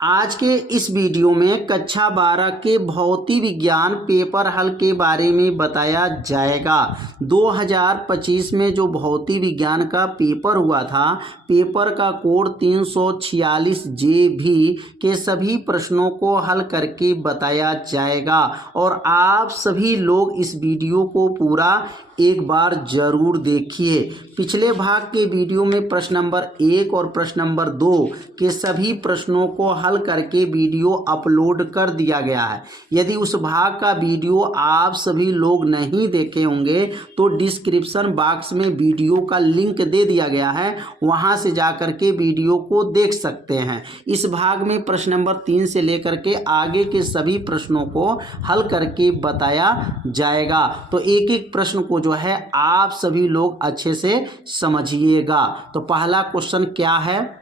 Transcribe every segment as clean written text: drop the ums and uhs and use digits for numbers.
आज के इस वीडियो में कक्षा 12 के भौतिक विज्ञान पेपर हल के बारे में बताया जाएगा। 2025 में जो भौतिक विज्ञान का पेपर हुआ था, पेपर का कोड 346 JB के सभी प्रश्नों को हल करके बताया जाएगा और आप सभी लोग इस वीडियो को पूरा एक बार जरूर देखिए। पिछले भाग के वीडियो में प्रश्न नंबर 1 और प्रश्न नंबर 2 के सभी प्रश्नों को हल करके वीडियो अपलोड कर दिया गया है। यदि उस भाग का वीडियो आप सभी लोग नहीं देखे होंगे तो डिस्क्रिप्शन बॉक्स में वीडियो का लिंक दे दिया गया है, वहां से जाकर के वीडियो को देख सकते हैं। इस भाग में प्रश्न नंबर 3 से लेकर के आगे के सभी प्रश्नों को हल करके बताया जाएगा। तो एक एक प्रश्न को जो है आप सभी लोग अच्छे से समझिएगा। तो पहला क्वेश्चन क्या है,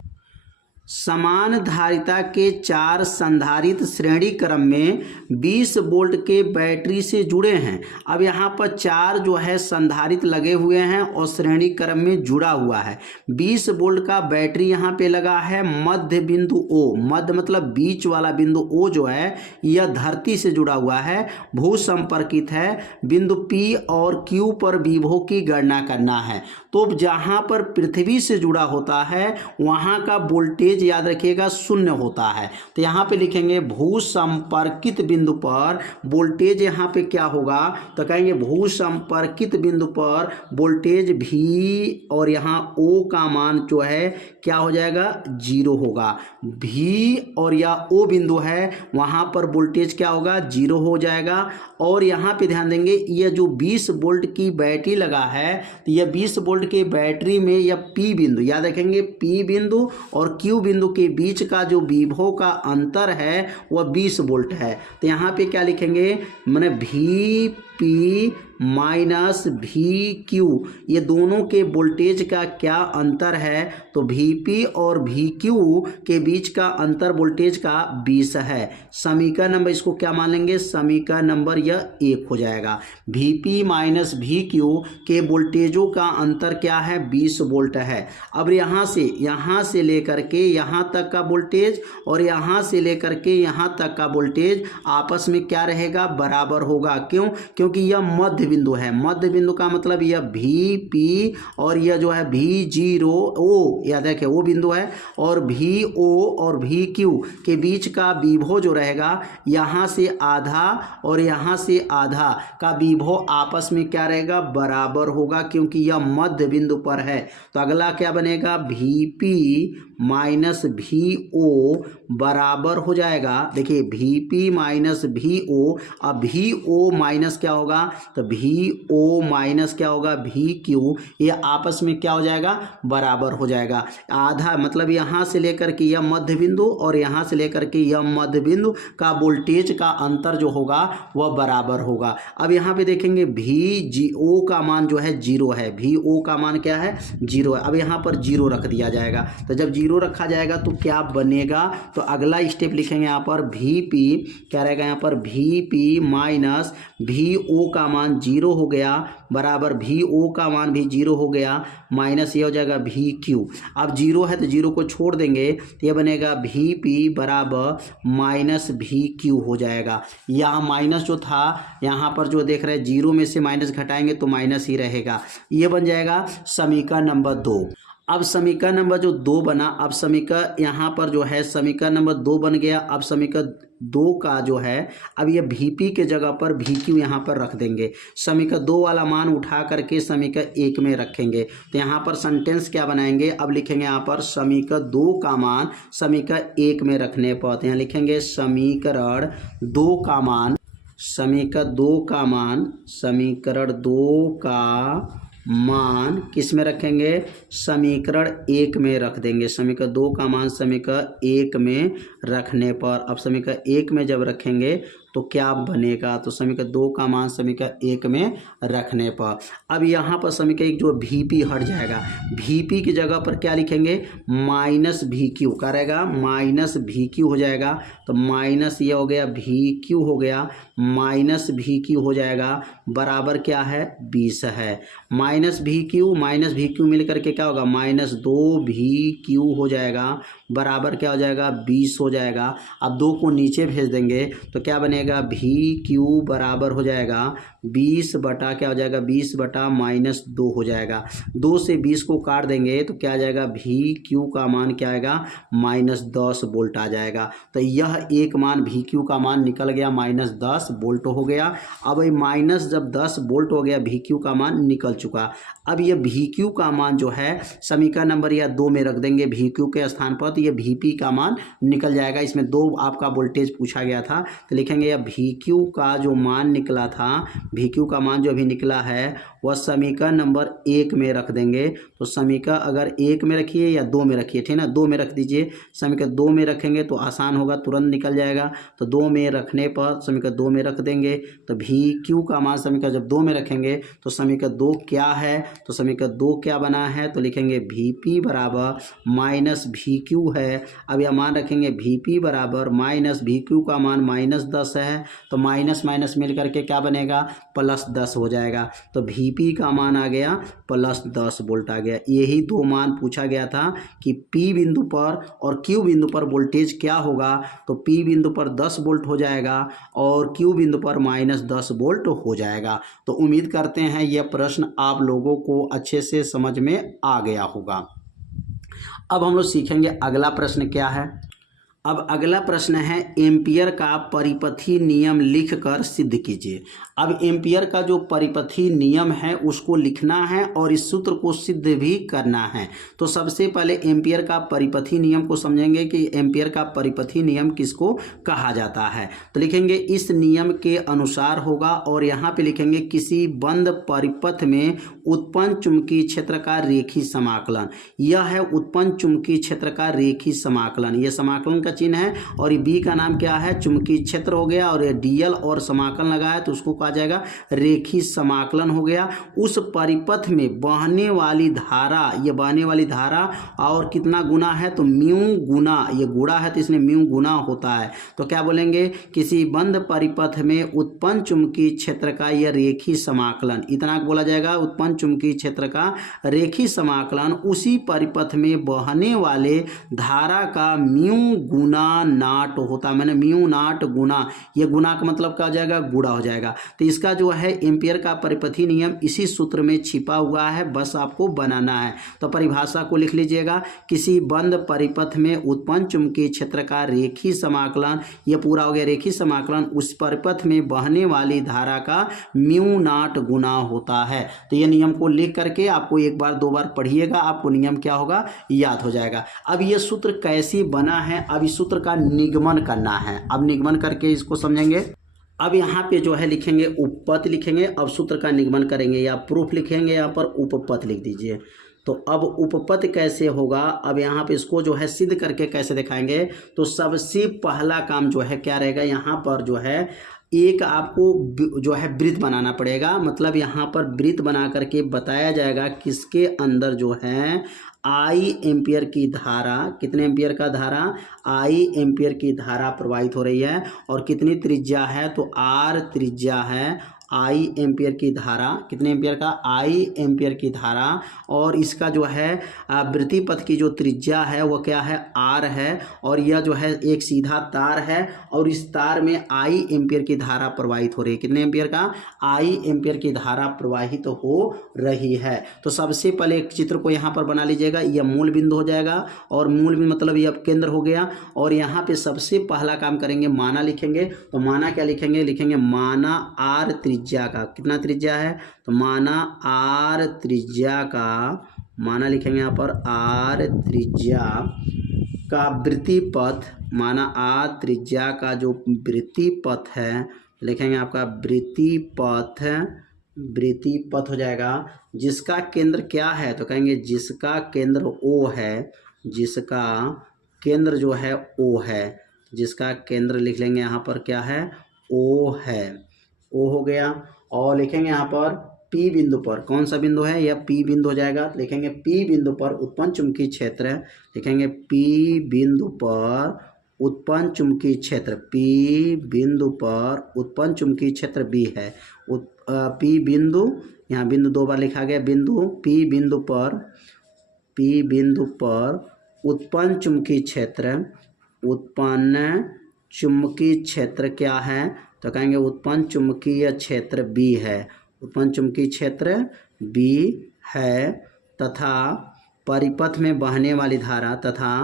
समान धारिता के 4 संधारित्र श्रेणी क्रम में 20 वोल्ट के बैटरी से जुड़े हैं। अब यहाँ पर 4 जो है संधारित्र लगे हुए हैं और श्रेणी क्रम में जुड़ा हुआ है। 20 वोल्ट का बैटरी यहाँ पे लगा है। मध्य बिंदु O, मध्य मतलब बीच वाला बिंदु O जो है यह धरती से जुड़ा हुआ है, भू संपर्कित है। बिंदु P और Q पर विभव की गणना करना है। तो जहाँ पर पृथ्वी से जुड़ा होता है वहाँ का वोल्टेज याद रखिएगा 0 होता है। तो यहाँ पे लिखेंगे भू संपर्कित बिंदु पर वोल्टेज यहाँ पे क्या होगा, तो कहेंगे भू संपर्कित बिंदु पर वोल्टेज V और यहाँ O का मान जो है क्या हो जाएगा 0 होगा। V और या O बिंदु है वहाँ पर वोल्टेज क्या होगा 0 हो जाएगा। और यहाँ पे ध्यान देंगे यह जो 20 वोल्ट की बैटरी लगा है, तो यह 20 वोल्ट के बैटरी में यह P बिंदु याद रखेंगे, P बिंदु और Q बिंदु के बीच का जो विभव का अंतर है वह 20 वोल्ट है। तो यहाँ पे क्या लिखेंगे, माने VP माइनस VQ, ये दोनों के वोल्टेज का क्या अंतर है, तो VP और VQ के बीच का अंतर वोल्टेज का 20 है। समीकरण नंबर इसको क्या मान लेंगे, समीकरण नंबर यह 1 हो जाएगा। VP माइनस VQ के वोल्टेजों का अंतर क्या है 20 वोल्ट है। अब यहाँ से लेकर के यहाँ तक का वोल्टेज और यहाँ से लेकर के यहाँ तक का वोल्टेज आपस में क्या रहेगा, बराबर होगा। क्यों, क्योंकि यह मध्य बिंदु है। मध्य बिंदु का मतलब यह VP और यह जो है V0O याद रखें वो बिंदु है, और VO और VQ के बीच का विभव जो रहेगा यहाँ से आधा और यहाँ से आधा का विभव आपस में क्या रहेगा, बराबर होगा, क्योंकि यह मध्य बिंदु पर है। तो अगला क्या बनेगा, VP माइनस VO बराबर हो जाएगा, देखिए VP माइनस VO, अब VO माइनस क्या होगा, तो VO माइनस क्या होगा VQ, ये आपस में क्या हो जाएगा, बराबर हो जाएगा। आधा मतलब यहाँ से लेकर के यह मध्य बिंदु और यहाँ से लेकर के यह मध्य बिंदु का वोल्टेज का अंतर जो होगा वह बराबर होगा। अब यहाँ पे देखेंगे VO का मान जो है 0 है, VO का मान क्या है 0 है। अब यहाँ पर 0 रख दिया जाएगा। तो जब 0 रखा जाएगा तो क्या बनेगा, तो अगला स्टेप लिखेंगे यहाँ पर VP क्या रहेगा, यहाँ पर VP माइनस VO का मान 0 हो गया, बराबर VO का मान भी 0 हो गया, माइनस ये हो जाएगा VQ। अब 0 है तो 0 को छोड़ देंगे तो ये बनेगा VP बराबर माइनस VQ हो जाएगा। यहाँ माइनस जो था यहाँ पर जो देख रहे हैं 0 में से माइनस घटाएंगे तो माइनस ही रहेगा। ये बन जाएगा समीकरण नंबर 2। अब समीकरण नंबर जो 2 बना, अब समीकरण यहाँ पर जो है समीकरण नंबर 2 बन गया। अब समीकरण 2 का जो है अब ये VP के जगह पर VQ यहाँ पर रख देंगे। समीकरण 2 वाला मान उठा करके समीकरण 1 में रखेंगे। तो यहाँ पर सेंटेंस क्या बनाएंगे, अब लिखेंगे यहाँ पर समीकरण 2 का मान समीकरण 1 में रखने पर, तो यहाँ लिखेंगे समीकरण 2 का मान, समीकरण 2 का मान, समीकरण 2 का मान किस में रखेंगे, समीकरण 1 में रख देंगे। समीकरण 2 का मान समीकरण 1 में रखने पर, अब समीकरण 1 में जब रखेंगे तो क्या बनेगा, तो समीकरण 2 का मान समीकरण 1 में रखने पर अब यहाँ पर समीकरण 1 जो VP हट जाएगा, VP की जगह पर क्या लिखेंगे माइनस VQ क्या रहेगा माइनस VQ हो जाएगा। तो माइनस ये हो गया VQ हो गया माइनस VQ हो जाएगा बराबर क्या है 20 है। माइनस VQ मिल करके क्या होगा माइनस 2VQ हो जाएगा बराबर क्या हो जाएगा 20 हो जाएगा। अब 2 को नीचे भेज देंगे तो क्या बनेगा VQ बराबर हो जाएगा 20 बटा क्या हो जाएगा 20 बटा माइनस 2 हो जाएगा। 2 से 20 को काट देंगे तो क्या आ जाएगा VQ का मान क्या आएगा माइनस 10 वोल्ट आ जाएगा। तो यह एक मान VQ का मान निकल गया माइनस 10 वोल्ट हो गया। अब ये माइनस जब 10 वोल्ट हो गया VQ का मान निकल चुका। अब ये VQ का मान जो है समीकरण नंबर या 2 में रख देंगे VQ के स्थान पर, तो ये VP का मान निकल जाएगा। इसमें 2 आपका वोल्टेज पूछा गया था तो लिखेंगे या VQ का जो मान निकला था, VQ का मान जो अभी निकला है वह समीकरण नंबर 1 में रख देंगे। तो समीकरण अगर 1 में रखिए या 2 में रखिए, ठीक है ना, 2 में रख दीजिए। समीकरण 2 में रखेंगे तो आसान होगा, तुरंत निकल जाएगा। तो 2 में रखने पर समीकरण 2 में रख देंगे तो VQ का मान समीकरण जब 2 में रखेंगे तो समीकरण 2 क्या है, तो समीकरण 2 क्या बना है तो लिखेंगे VP बराबर माइनस VQ है। अब यह मान रखेंगे VP बराबर माइनस VQ का मान माइनस 10 है तो माइनस माइनस मिल करके क्या बनेगा प्लस 10 हो जाएगा। तो VP का मान आ गया प्लस 10 वोल्ट आ गया। यही 2 मान पूछा गया था कि P बिंदु पर और Q बिंदु पर वोल्टेज क्या होगा, तो P बिंदु पर 10 वोल्ट हो जाएगा और Q बिंदु पर माइनस 10 वोल्ट हो जाएगा। तो उम्मीद करते हैं यह प्रश्न आप लोगों को अच्छे से समझ में आ गया होगा। अब हम लोग सीखेंगे अगला प्रश्न क्या है। अब अगला प्रश्न है एम्पियर का परिपथी नियम लिखकर सिद्ध कीजिए। अब एम्पियर का जो परिपथी नियम है उसको लिखना है और इस सूत्र को सिद्ध भी करना है। तो सबसे पहले एम्पियर का परिपथी नियम को समझेंगे कि एम्पियर का परिपथी नियम किसको कहा जाता है। तो लिखेंगे इस नियम के अनुसार होगा और यहाँ पे लिखेंगे किसी बंद परिपथ में उत्पन्न चुंबकीय क्षेत्र का रेखीय समाकलन। यह है उत्पन्न चुंबकीय क्षेत्र का रेखीय समाकलन, यह समाकलन का चिन्ह है। और ये बी का नाम क्या है चुंबकीय क्षेत्र हो गया और ये डीएल और समाकलन लगा है तो उसको कहा जाएगा रेखीय समाकलन हो गया। उस परिपथ में बहने वाली धारा, ये बहने वाली धारा और कितना गुना है तो म्यू गुना, ये गुणा है तो इसमें म्यू गुना होता है। तो क्या बोलेंगे किसी बंद परिपथ में उत्पन्न चुंबकीय क्षेत्र का यह रेखीय समाकलन, इतना बोला जाएगा उत्पन्न चुंबकीय क्षेत्र का रेखीय समाकलन उसी परिपथ में बहने वाले धारा का म्यू गुना नाट होता है। मैंने म्यू नाट गुना, ये गुना का मतलब क्या हो जाएगा गुणा हो जाएगा। तो इसका जो है एम्पियर का परिपथी नियम इसी सूत्र में छिपा हुआ है, बस आपको बनाना है। तो परिभाषा को लिख लीजिएगा, किसी बंद परिपथ में उत्पन्न चुंबकीय क्षेत्र का रेखीय समाकलन, ये पूरा हो गया रेखीय समाकलन उस परिपथ में बहने वाली धारा का म्यू नाट गुना होता है। तो ये नियम को लिख करके आपको एक बार दो बार पढ़िएगा, आपको नियम क्या होगा याद हो जाएगा। अब ये सूत्र कैसे बना है, अब इस सूत्र का निगमन करना है। अब निगमन करके इसको समझेंगे। अब यहाँ पे जो है लिखेंगे उपपत्ति लिखेंगे, अब सूत्र का निगमन करेंगे या प्रूफ लिखेंगे, यहाँ पर उपपत्ति लिख दीजिए। तो अब उपपत्ति कैसे होगा, अब यहाँ पे इसको जो है सिद्ध करके कैसे दिखाएंगे। तो सबसे पहला काम जो है क्या रहेगा, यहाँ पर जो है एक आपको जो है वृत्त बनाना पड़ेगा। मतलब यहाँ पर वृत्त बना करके बताया जाएगा किसके अंदर जो है आई एम्पियर की धारा, कितने एम्पियर का धारा, आई एम्पियर की धारा प्रवाहित हो रही है और कितनी त्रिज्या है तो आर त्रिज्या है। आई एम्पियर की धारा, कितने एम्पियर का, आई एम्पियर की धारा और इसका जो है वृत्तीय पथ की जो त्रिज्या है वो क्या है आर है और यह जो है एक सीधा तार है और इस तार में आई एम्पियर की धारा प्रवाहित हो रही है। कितने एम्पियर का, आई एम्पियर की धारा प्रवाहित हो रही है। तो सबसे पहले एक चित्र को यहाँ पर बना लीजिएगा, यह मूल बिंदु हो जाएगा और मूल बिंदु मतलब यह केंद्र हो गया। और यहाँ पे सबसे पहला काम करेंगे माना लिखेंगे। तो माना क्या लिखेंगे, लिखेंगे माना आर त्रिज्या का, कितना त्रिज्या है तो माना आर त्रिज्या का, माना लिखेंगे यहाँ पर आर त्रिज्या का वृत्तीय पथ, माना आर त्रिज्या का जो वृत्तीय पथ है लिखेंगे आपका वृत्तीय पथ हो जाएगा जिसका केंद्र क्या है तो कहेंगे जिसका केंद्र ओ है, जिसका केंद्र जो है ओ है, जिसका केंद्र लिख लेंगे यहाँ पर क्या है ओ है, ओ हो गया। और लिखेंगे यहाँ पर पी बिंदु पर, कौन सा बिंदु है, यह पी बिंदु हो जाएगा। तो लिखेंगे पी बिंदु पर उत्पन्न चुंबकीय क्षेत्र, लिखेंगे पी बिंदु पर उत्पन्न चुंबकीय क्षेत्र, पी बिंदु पर उत्पन्न चुंबकीय क्षेत्र बी है। पी बिंदु, यहाँ बिंदु 2 बार लिखा गया, बिंदु पी बिंदु पर, पी बिंदु पर उत्पन्न चुंबकीय क्षेत्र, उत्पन्न चुंबकीय क्षेत्र क्या है, तो कहेंगे उत्पन्न चुंबकीय क्षेत्र बी है, उत्पन्न चुंबकीय क्षेत्र बी है। तथा परिपथ में बहने वाली धारा, तथा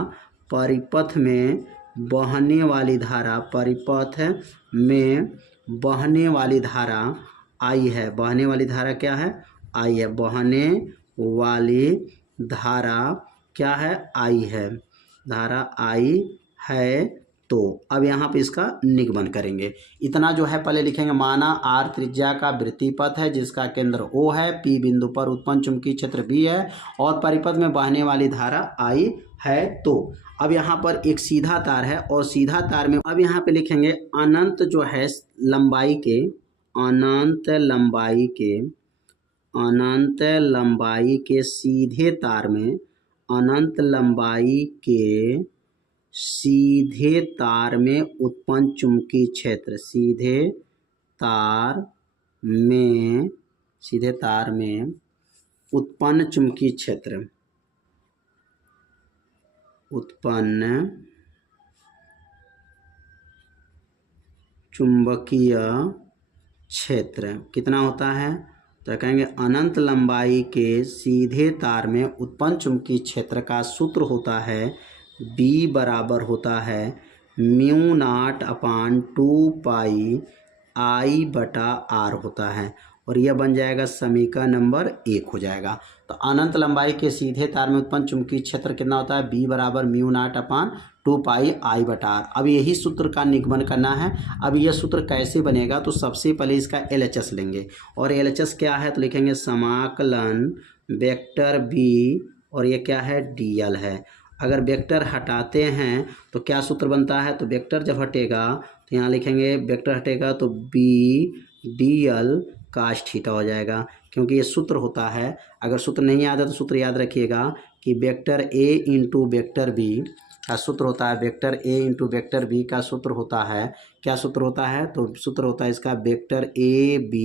परिपथ में बहने वाली धारा, परिपथ में बहने वाली धारा आई है, बहने वाली धारा क्या है, आई है, बहने वाली धारा क्या है, आई है, धारा आई है। तो अब यहाँ पे इसका निगमन करेंगे। इतना जो है पहले लिखेंगे, माना आर त्रिज्या का वृत्तीय पथ है जिसका केंद्र O है, P बिंदु पर उत्पन्न चुंबकीय क्षेत्र B है और परिपथ में बहने वाली धारा I है। तो अब यहाँ पर एक सीधा तार है और सीधा तार में अब यहाँ पे लिखेंगे अनंत जो है लंबाई के, अनंत लंबाई के, अनंत लंबाई के सीधे तार में, अनंत लंबाई के सीधे तार में उत्पन्न चुंबकीय क्षेत्र, सीधे तार में, सीधे तार में उत्पन्न चुंबकीय क्षेत्र, उत्पन्न चुंबकीय क्षेत्र कितना होता है, तो कहेंगे अनंत लंबाई के सीधे तार में उत्पन्न चुंबकीय क्षेत्र का सूत्र होता है B बराबर होता है mu naught upon 2 pi I बटा R होता है और यह बन जाएगा समीकरण नंबर 1 हो जाएगा। तो अनंत लंबाई के सीधे तार में उत्पन्न चुंबकीय क्षेत्र कितना होता है, B बराबर mu naught upon 2 pi I बटा R। अब यही सूत्र का निगमन करना है। अब यह सूत्र कैसे बनेगा, तो सबसे पहले इसका LHS लेंगे और LHS क्या है, तो लिखेंगे समाकलन वेक्टर B और ये क्या है, DL है। अगर वेक्टर हटाते हैं तो क्या सूत्र बनता है, तो वेक्टर जब हटेगा तो यहाँ लिखेंगे वेक्टर हटेगा तो B DL काश थीटा हो जाएगा, क्योंकि ये सूत्र होता है। अगर सूत्र नहीं याद है तो सूत्र याद रखिएगा कि vector A into vector B का सूत्र होता है, vector A into vector B का सूत्र होता है, क्या सूत्र होता है, तो सूत्र होता है इसका वेक्टर AB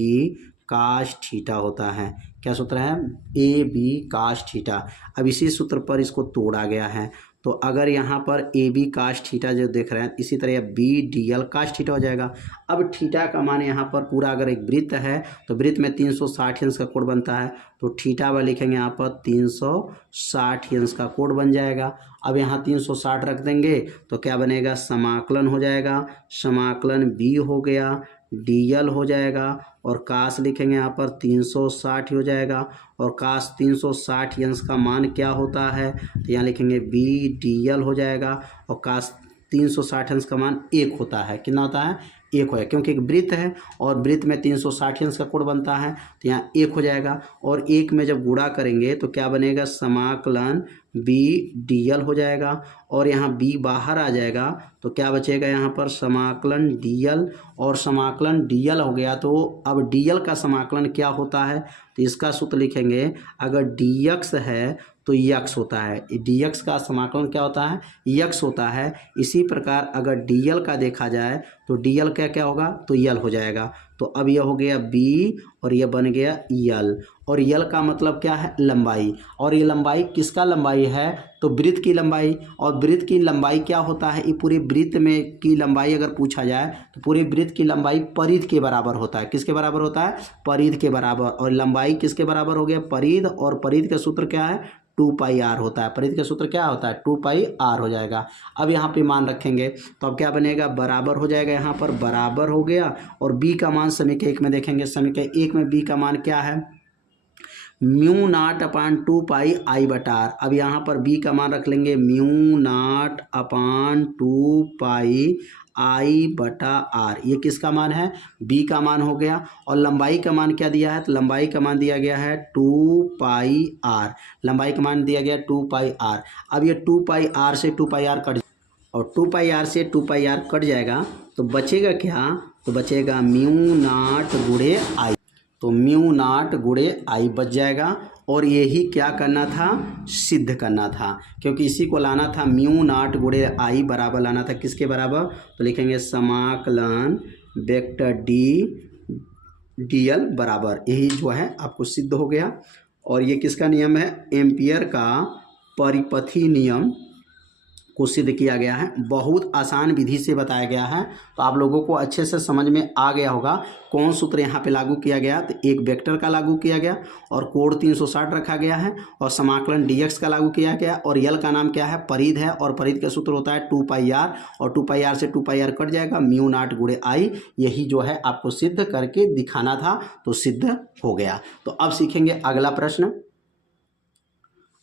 काश थीटा होता है। क्या सूत्र है, AB काश थीटा। अब इसी सूत्र पर इसको तोड़ा गया है, तो अगर यहाँ पर AB काश थीटा जो देख रहे हैं, इसी तरह B DL काश थीटा हो जाएगा। अब थीटा का मान यहाँ पर पूरा अगर एक वृत्त है तो वृत्त में 360 अंश का कोण बनता है, तो थीटा पर लिखेंगे यहाँ पर 360 अंश का कोण बन जाएगा। अब यहाँ 360 रख देंगे तो क्या बनेगा, समाकलन हो जाएगा, समाकलन B हो गया, DL हो जाएगा और काश लिखेंगे यहाँ पर 360 हो जाएगा और काश 360 अंश का मान क्या होता है, तो यहाँ लिखेंगे B DL हो जाएगा और काश 360 अंश का मान 1 होता है। कितना होता है, 1 है, क्योंकि एक वृत्त है और वृत्त में 360 अंश का कोण बनता है, तो यहाँ 1 हो जाएगा। और 1 में जब गुणा करेंगे तो क्या बनेगा, समाकलन B DL हो जाएगा और यहाँ B बाहर आ जाएगा तो क्या बचेगा यहाँ पर, समाकलन DL और समाकलन DL हो गया। तो अब DL का समाकलन क्या होता है, तो इसका सूत्र लिखेंगे, अगर dx है तो x होता है, dx का समाकलन क्या होता है, x होता है। इसी प्रकार अगर DL का देखा जाए तो DL क्या क्या होगा, तो L हो जाएगा। तो अब यह हो गया B और यह बन गया L और L का मतलब क्या है, लंबाई। और ये लंबाई किसका लंबाई है, तो वृत्त की लंबाई। और वृत्त की लंबाई क्या होता है, ये पूरे वृत्त में की लंबाई अगर पूछा जाए तो पूरे वृत्त की लंबाई परिध के बराबर होता है। किसके बराबर होता है, परिध के बराबर। और लंबाई किसके बराबर हो गया, परिध, और परिध का सूत्र क्या है, 2 पाई R होता है। परिध का सूत्र क्या होता है, 2 पाई R हो जाएगा। अब यहाँ पे मान रखेंगे तो अब क्या बनेगा, बराबर हो जाएगा, यहाँ पर बराबर हो गया। और B का मान समीकरण 1 में देखेंगे, समीकरण 1 में B का मान क्या है, mu naught upon 2 pi I बटा R। अब यहाँ पर B का मान रख लेंगे mu naught upon 2 pi I बटा R। ये किसका मान है, B का मान हो गया। और लंबाई का मान क्या दिया है, तो लंबाई का मान दिया गया है 2 पाई R, लंबाई का मान दिया गया 2 पाई R। अब ये 2 पाई R से 2 पाई R कट और 2 पाई R से 2 पाई R कट जाएगा तो बचेगा क्या, तो बचेगा म्यू नॉट गुणे आई। तो म्यू नॉट गुणे आई बच जाएगा और यही क्या करना था, सिद्ध करना था, क्योंकि इसी को लाना था म्यू नॉट गुणे आई बराबर लाना था किसके बराबर, तो लिखेंगे समाकलन वेक्टर डी डीएल बराबर, यही जो है आपको सिद्ध हो गया। और ये किसका नियम है, एम्पियर का परिपथी नियम को सिद्ध किया गया है। बहुत आसान विधि से बताया गया है, तो आप लोगों को अच्छे से समझ में आ गया होगा कौन सूत्र यहाँ पे लागू किया गया। तो एक वेक्टर का लागू किया गया और कोण 360 रखा गया है और समाकलन dx का लागू किया गया और यल का नाम क्या है, परिध है और परिध का सूत्र होता है 2πr और 2πr से 2πr कट जाएगा, म्यू नॉट गुणे आई। यही जो है आपको सिद्ध करके दिखाना था, तो सिद्ध हो गया। तो अब सीखेंगे अगला प्रश्न।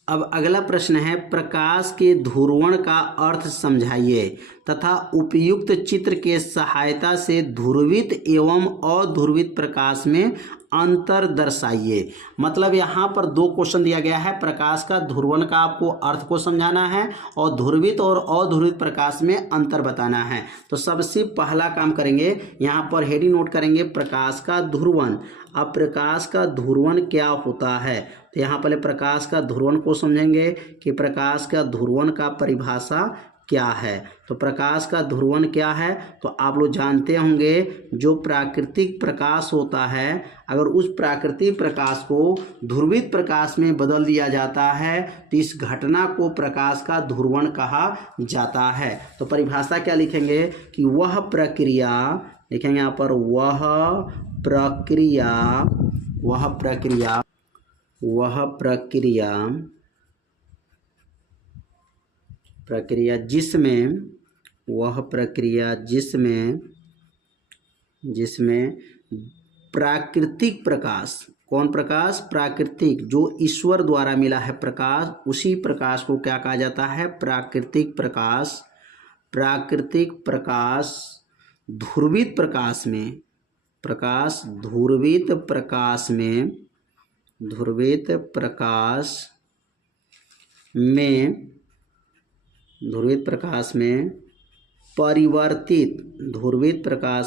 अब अगला प्रश्न है, प्रकाश के ध्रुवण का अर्थ समझाइए तथा उपयुक्त चित्र के सहायता से ध्रुवित एवं अध्रुवित प्रकाश में अंतर दर्शाइए। मतलब यहाँ पर दो क्वेश्चन दिया गया है, प्रकाश का ध्रुवण का आपको अर्थ को समझाना है और ध्रुवित और अध्रुवित प्रकाश में अंतर बताना है। तो सबसे पहला काम करेंगे, यहाँ पर हेडिंग नोट करेंगे प्रकाश का ध्रुवण। अब प्रकाश का ध्रुवण क्या होता है, तो यहाँ पहले प्रकाश का ध्रुवण को समझेंगे कि प्रकाश का ध्रुवण का परिभाषा क्या है। तो प्रकाश का ध्रुवण क्या है, तो आप लोग जानते होंगे जो प्राकृतिक प्रकाश होता है, अगर उस प्राकृतिक प्रकाश को ध्रुवित प्रकाश में बदल दिया जाता है तो इस घटना को प्रकाश का ध्रुवण कहा जाता है। तो परिभाषा क्या लिखेंगे कि वह प्रक्रिया, लिखेंगे यहाँ पर वह प्रक्रिया जिसमें प्राकृतिक प्रकाश, कौन प्रकाश, प्राकृतिक, जो ईश्वर द्वारा मिला है प्रकाश, उसी प्रकाश को क्या कहा जाता है, प्राकृतिक प्रकाश। प्राकृतिक प्रकाश ध्रुवित प्रकाश में, प्रकाश ध्रुवित प्रकाश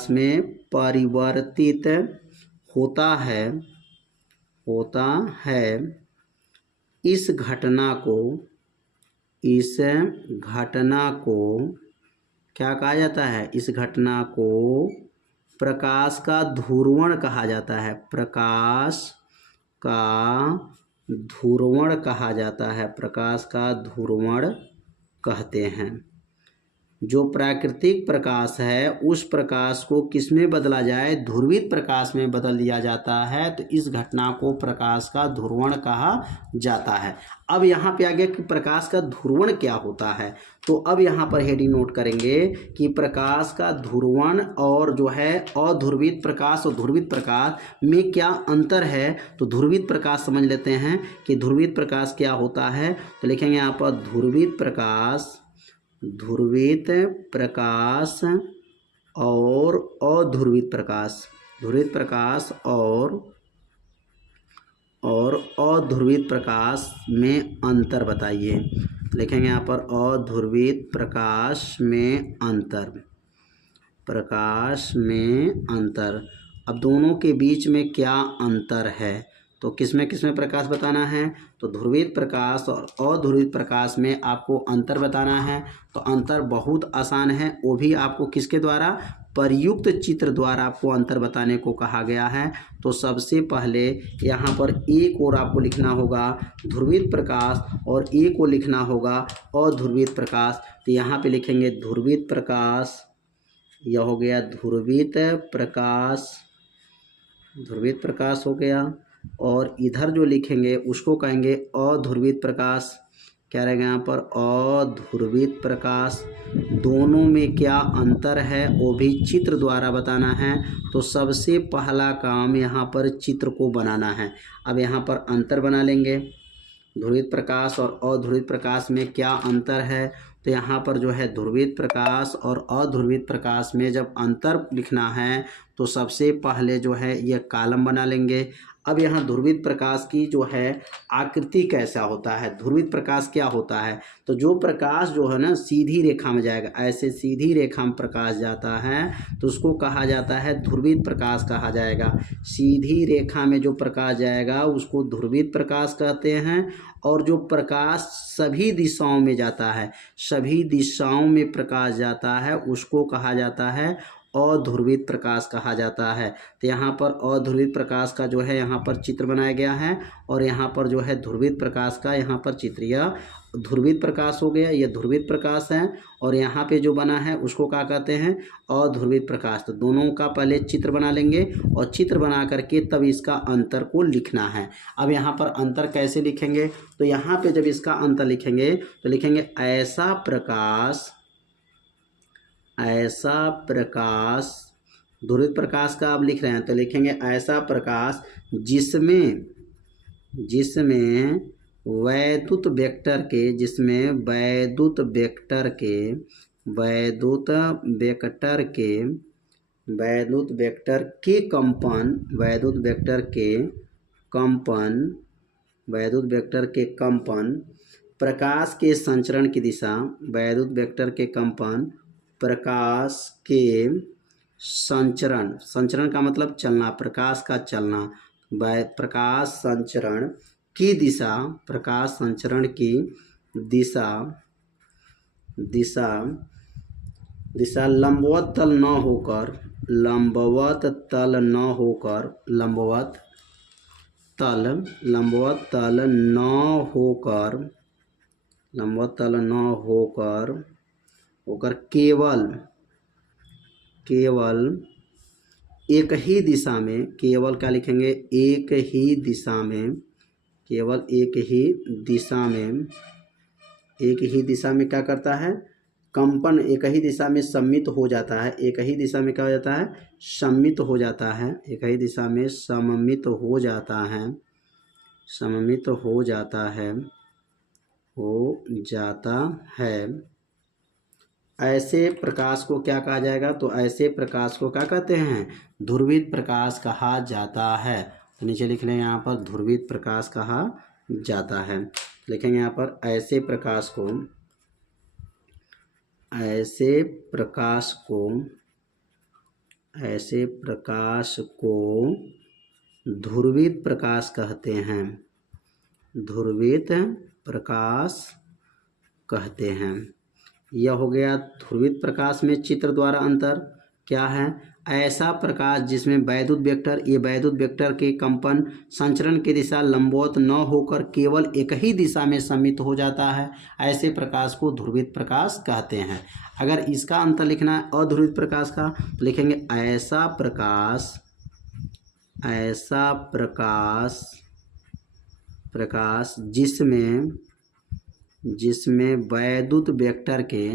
में परिवर्तित होता है। इस घटना को क्या कहा जाता है, इस घटना को प्रकाश का ध्रुवण कहा जाता है, प्रकाश का ध्रुवण कहते हैं। जो प्राकृतिक प्रकाश है उस प्रकाश को किस में बदला जाए, ध्रुवित प्रकाश में बदल दिया जाता है, तो इस घटना को प्रकाश का ध्रुवण कहा जाता है। अब यहाँ पे आ गया कि प्रकाश का ध्रुवण क्या होता है, तो अब यहाँ पर हेडिंग नोट करेंगे कि प्रकाश का ध्रुवण और जो है अध्रुवित प्रकाश और ध्रुवित प्रकाश में क्या अंतर है। तो ध्रुवित प्रकाश समझ लेते हैं कि ध्रुवित प्रकाश क्या होता है, तो लिखेंगे यहाँ पर ध्रुवित प्रकाश और अध्रुवित प्रकाश, और अध्रुवित प्रकाश में अंतर बताइए। लिखेंगे यहाँ पर अध्रुवित प्रकाश में अंतर। अब दोनों के बीच में क्या अंतर है, तो किसमें प्रकाश बताना है, तो ध्रुवित प्रकाश और अध्रुवित प्रकाश में आपको अंतर बताना है। तो अंतर बहुत आसान है, वो भी आपको किसके द्वारा, प्रयुक्त चित्र द्वारा आपको अंतर बताने को कहा गया है। तो सबसे पहले यहाँ पर एक और आपको लिखना होगा ध्रुवित प्रकाश और एक को लिखना होगा अध्रुवित प्रकाश। तो यहाँ पे लिखेंगे ध्रुवित प्रकाश, यह हो गया ध्रुवित प्रकाश हो गया, और इधर जो लिखेंगे उसको कहेंगे अध्रुवित प्रकाश। क्या रहेगा यहाँ पर, अध्रुवित प्रकाश। दोनों में क्या अंतर है वो भी चित्र द्वारा बताना है। तो सबसे पहला काम यहाँ पर चित्र को बनाना है। अब यहाँ पर अंतर बना लेंगे, ध्रुवित प्रकाश और अध्रुवित प्रकाश में क्या अंतर है, तो यहाँ पर जो है ध्रुवित प्रकाश और अध्रुवित प्रकाश में जब अंतर लिखना है तो सबसे पहले जो है ये कॉलम बना लेंगे। अब यहाँ ध्रुवित प्रकाश की जो है आकृति कैसा होता है, ध्रुवित प्रकाश क्या होता है, तो जो प्रकाश जो है ना सीधी रेखा में जाएगा, ऐसे सीधी रेखा में प्रकाश जाता है तो उसको कहा जाता है ध्रुवित प्रकाश कहा जाएगा। सीधी रेखा में जो प्रकाश जाएगा उसको ध्रुवित प्रकाश कहते हैं। और जो प्रकाश सभी दिशाओं में जाता है, सभी दिशाओं में प्रकाश जाता है, उसको कहा जाता है अध्रुवित प्रकाश कहा जाता है। तो यहाँ पर अध्रुवित प्रकाश का जो है यहाँ पर चित्र बनाया गया है और यहाँ पर जो है ध्रुवित प्रकाश का यहाँ पर चित्र। यह ध्रुवित प्रकाश हो गया, यह ध्रुवित प्रकाश है और यहाँ पे जो बना है उसको क्या कहते हैं अध्रुवित प्रकाश। तो दोनों का पहले चित्र बना लेंगे और चित्र बना करके तब इसका अंतर को लिखना है। अब यहाँ पर अंतर कैसे लिखेंगे, तो यहाँ पे जब इसका अंतर लिखेंगे तो लिखेंगे ऐसा प्रकाश, ऐसा प्रकाश, ध्रुवित प्रकाश का आप लिख रहे हैं तो लिखेंगे ऐसा प्रकाश जिसमें वैद्युत वेक्टर के, जिसमें वैद्युत वेक्टर के कंपन प्रकाश के संचरण की दिशा, वैद्युत वेक्टर के कंपन प्रकाश के संचरण, संचरण का मतलब चलना, प्रकाश का चलना, प्रकाश संचरण की दिशा, प्रकाश संचरण की दिशा लंबवत तल न होकर, लंबवत तल न होकर केवल एक ही दिशा में, केवल क्या लिखेंगे एक ही दिशा में, केवल एक ही दिशा में क्या करता है कंपन, एक ही दिशा में सम्मित हो जाता है, एक ही दिशा में क्या हो जाता है सम्मित हो जाता है, एक ही दिशा में सममित हो जाता है। ऐसे प्रकाश को क्या कहा जाएगा, तो ऐसे प्रकाश को क्या कहते हैं ध्रुवित प्रकाश कहा जाता है। तो नीचे लिख लें यहाँ पर ध्रुवित प्रकाश कहा जाता है। लिखेंगे यहाँ पर ऐसे प्रकाश को ध्रुवित प्रकाश कहते हैं, ध्रुवित प्रकाश कहते हैं। यह हो गया ध्रुवित प्रकाश में चित्र द्वारा अंतर क्या है, ऐसा प्रकाश जिसमें वैद्युत वेक्टर, ये वैद्युत वेक्टर के कंपन संचरण की दिशा लंबवत न होकर केवल एक ही दिशा में सम्मित हो जाता है, ऐसे प्रकाश को ध्रुवित प्रकाश कहते हैं। अगर इसका अंतर लिखना है अध्रुवित प्रकाश का तो लिखेंगे ऐसा प्रकाश जिसमें वैद्युत वेक्टर के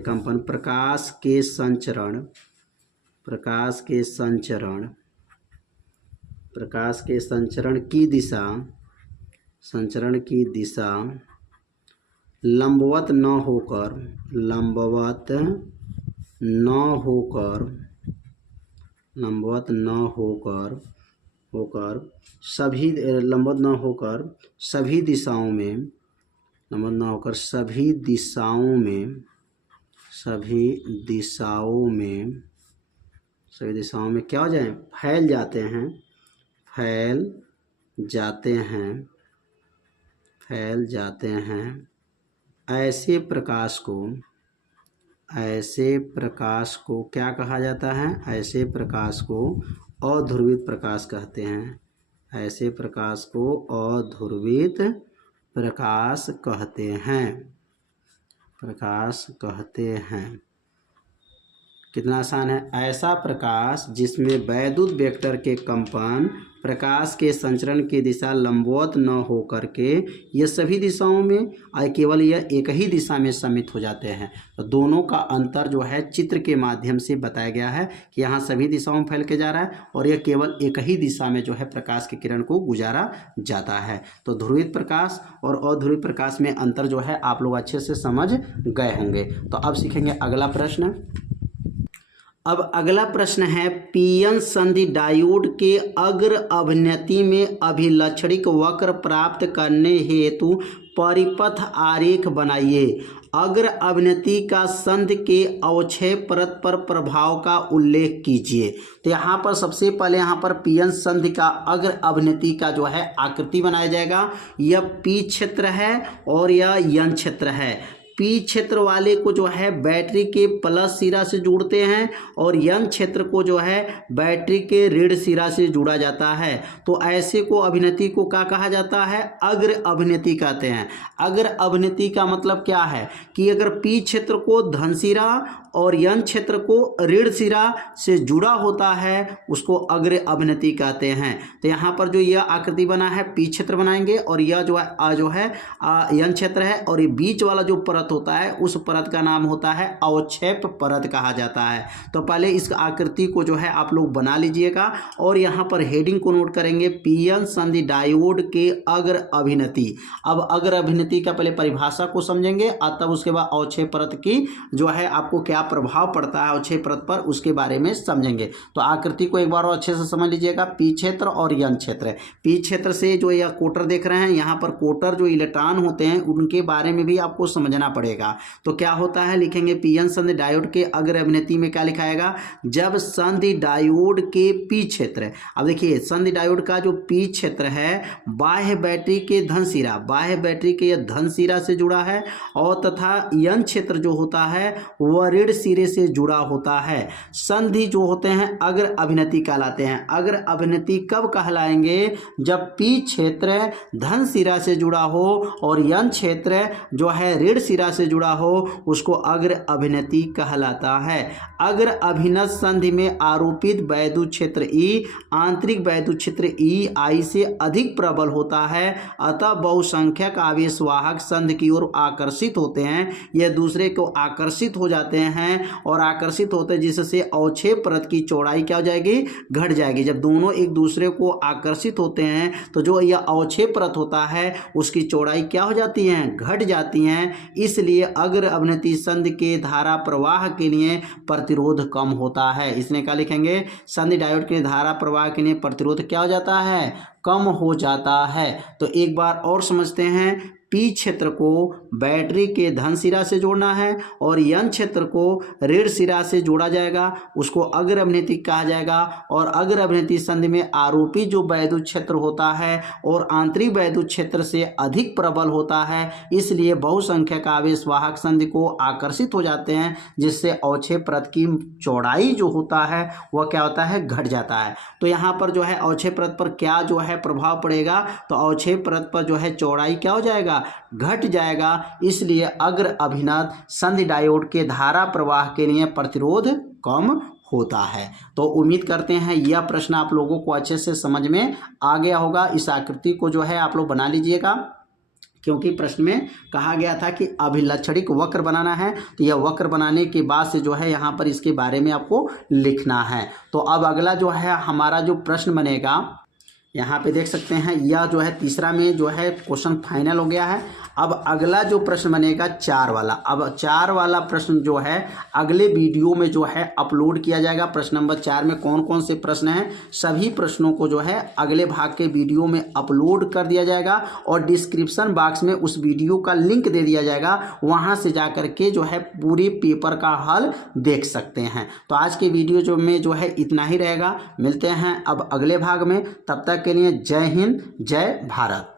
कंपन प्रकाश के संचरण की दिशा लंबवत न होकर सभी दिशाओं में क्या हो जाए फैल जाते हैं। ऐसे प्रकाश को क्या कहा जाता है, ऐसे प्रकाश को अध्रुवित प्रकाश कहते हैं, ऐसे प्रकाश को अध्रुवित प्रकाश कहते हैं। कितना आसान है। ऐसा प्रकाश जिसमें वैद्युत वेक्टर के कंपन प्रकाश के संचरण की दिशा लंबवत न हो करके ये सभी दिशाओं में केवल यह एक ही दिशा में सम्मिलित हो जाते हैं। तो दोनों का अंतर जो है चित्र के माध्यम से बताया गया है कि यहाँ सभी दिशाओं में फैल के जा रहा है और यह केवल एक ही दिशा में जो है प्रकाश की किरण को गुजारा जाता है। तो ध्रुवित प्रकाश और अध्रुवित प्रकाश में अंतर जो है आप लोग अच्छे से समझ गए होंगे। तो अब सीखेंगे अगला प्रश्न। अब अगला प्रश्न है, पीएन संधि डायोड के अग्र अभिनति में अभिलक्षणिक वक्र प्राप्त करने हेतु परिपथ आरेख बनाइए। अग्र अभिनति का संधि के अवक्षय परत पर प्रभाव का उल्लेख कीजिए। तो यहाँ पर सबसे पहले यहाँ पर पीएन संधि का अग्र अभिनति का जो है आकृति बनाया जाएगा। यह पी क्षेत्र है और यह एन क्षेत्र है। पी क्षेत्र वाले को जो है बैटरी के प्लस सिरा से जोड़ते हैं और एन क्षेत्र को जो है बैटरी के ऋण सिरा से जोड़ा जाता है। तो ऐसे को अभिनति को क्या कहा जाता है? अग्र अभिनति कहते हैं। अग्र अभिनति का मतलब क्या है कि अगर पी क्षेत्र को धन सिरा और एन क्षेत्र को ऋण सिरा से जुड़ा होता है उसको अग्र अभिनति कहते हैं। तो यहाँ पर जो यह आकृति बना है पी क्षेत्र बनाएंगे और यह जो है एन क्षेत्र है और ये बीच वाला जो परत होता है उस परत का नाम होता है अवक्षेप परत कहा जाता है। तो पहले इस आकृति को जो है आप लोग बना लीजिएगा और यहाँ पर हेडिंग को नोट करेंगे, पीएन संधि डायोड के अग्र अभिनति। अब अग्र अभिनति का पहले परिभाषा को समझेंगे और तब उसके बाद अवक्षेप परत की जो है आपको क्या प्रभाव पड़ता है अवक्षय परत पर उसके बारे में समझेंगे। तो आकृति को एक बार और अच्छे से समझ लीजिएगा। पी क्षेत्र और एन क्षेत्र। पी क्षेत्र से जो यह कोटर देख रहे हैं यहाँ पर कोटर जो इलेक्ट्रॉन होते हैं उनके बारे में भी आपको समझना पड़ेगा। तो क्या होता है लिखेंगे, पीएन संधि डायोड के अग्र अभिनति में क्या लिखाएगा, जब संधि डायोड के पी क्षेत्र, अब देखिए संधि डायोड का जो पी क्षेत्र है बाह्य बैटरी के धन सिरा, बाह्य बैटरी के धन सिरा से जुड़ा है और तथा एन क्षेत्र जो होता है वह ऋण सिरे से जुड़ा होता है। संधि जो होते हैं अग्र अभिनति कहलाते हैं। अग्र अभिनति कब कहलाएंगे, जब पी क्षेत्र धन सिरा से जुड़ा हो और एन क्षेत्र जो है ऋण सिरा से जुड़ा हो उसको अग्र अभिनति कहलाता है। अग्र अभिनत संधि में आरोपित वैद्युत क्षेत्र ई आंतरिक वैद्युत क्षेत्र ई आई से अधिक प्रबल होता है, अतः बहुसंख्यक आवेशवाहक संधि की ओर आकर्षित होते हैं। यह दूसरे को आकर्षित हो जाते हैं और आकर्षित होते हैं जिससे अवक्षय परत की चौड़ाई क्या हो जाएगी, घट जाएगी। जब दोनों एक दूसरे को आकर्षित होते हैं तो जो यह अवक्षय परत होता है उसकी चौड़ाई क्या हो जाती है, घट जाती हैं। इसलिए अग्र अभिनति संधि के धारा प्रवाह के लिए प्रतिरोध कम होता है। इसने क्या लिखेंगे, संधि डायोड के धारा प्रवाह के लिए प्रतिरोध क्या हो जाता है, कम हो जाता है। तो एक बार और समझते हैं, पी क्षेत्र को बैटरी के धन सिरा से जोड़ना है और एन क्षेत्र को ऋण सिरा से जोड़ा जाएगा, उसको अग्र अभिनति कहा जाएगा। और अग्र अभिनति संधि में आरोपी जो वैद्युत क्षेत्र होता है और आंतरिक वैद्युत क्षेत्र से अधिक प्रबल होता है, इसलिए बहुसंख्यक आवेशवाहक संधि को आकर्षित हो जाते हैं जिससे अवक्षय परत की चौड़ाई जो होता है वह क्या होता है, घट जाता है। तो यहाँ पर जो है अवक्षय परत पर क्या जो है प्रभाव पड़ेगा, तो अवक्षय परत पर जो है चौड़ाई क्या हो जाएगा, घट जाएगा। इसलिए अग्र अभिनत संधि डायोड के धारा प्रवाह के लिए प्रतिरोध कम होता है। तो उम्मीद करते हैं यह प्रश्न आप लोगों को अच्छे से समझ में आ गया होगा। इस आकृति को जो है आप लोग बना लीजिएगा, क्योंकि प्रश्न में कहा गया था कि अभिलक्षणिक वक्र बनाना है। तो यह वक्र बनाने के बाद से जो है यहाँ पर इसके बारे में आपको लिखना है। तो अब अगला जो है हमारा जो प्रश्न बनेगा, यहाँ पे देख सकते हैं यह जो है तीसरा में जो है क्वेश्चन फाइनल हो गया है। अब अगला जो प्रश्न बनेगा 4 वाला। अब 4 वाला प्रश्न जो है अगले वीडियो में जो है अपलोड किया जाएगा। प्रश्न नंबर 4 में कौन कौन से प्रश्न हैं, सभी प्रश्नों को जो है अगले भाग के वीडियो में अपलोड कर दिया जाएगा और डिस्क्रिप्शन बॉक्स में उस वीडियो का लिंक दे दिया जाएगा, वहाँ से जा कर के जो है पूरे पेपर का हल देख सकते हैं। तो आज के वीडियो में जो है इतना ही रहेगा। मिलते हैं अब अगले भाग में, तब तक के लिए जय हिंद, जय भारत।